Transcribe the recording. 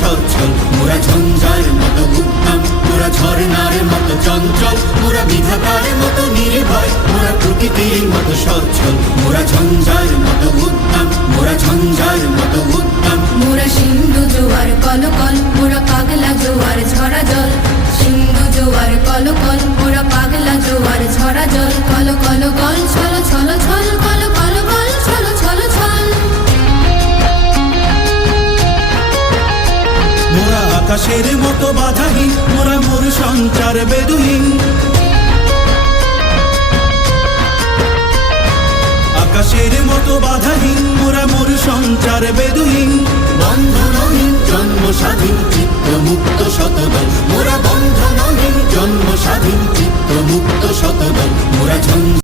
সচ্ছল, মোরা ঝঞ্ঝার মতো উদ্যম, মোরা ঝর্ণার মতো চঞ্চল, মোরা বিধাতার মতো নির্ভয়, মোরা প্রকৃতির মতো সচ্ছল, মোরা ঝঞ্ঝার মতো উদ্যম, মোরা ঝঞ্ঝার মতো উদ্যম। মোরা সিন্ধু জোয়ার কলকল, মোরা পাগলা জোয়ার ঝরা জল, সিন্ধু জোয়ার কলকল, মোরা পাগলা জোয়ার ঝরা জল, কল কল কল ছল ছল ছল, কল কল কল ছল ছল ছল। মোরা আকাশের মতো বাধাহীন, মোরা মোর সঞ্চার বেদুহীন, আকাশের মতো বাধাহীন, মোরা মোর সঞ্চার বেদুহীন। বন্ধনহীন জন্ম স্বাধীন চিত্ত মুক্ত শতদল, মোরা বন্ধনহীন জন্ম স্বাধীন চিত্ত মুক্ত শতদল, মোরা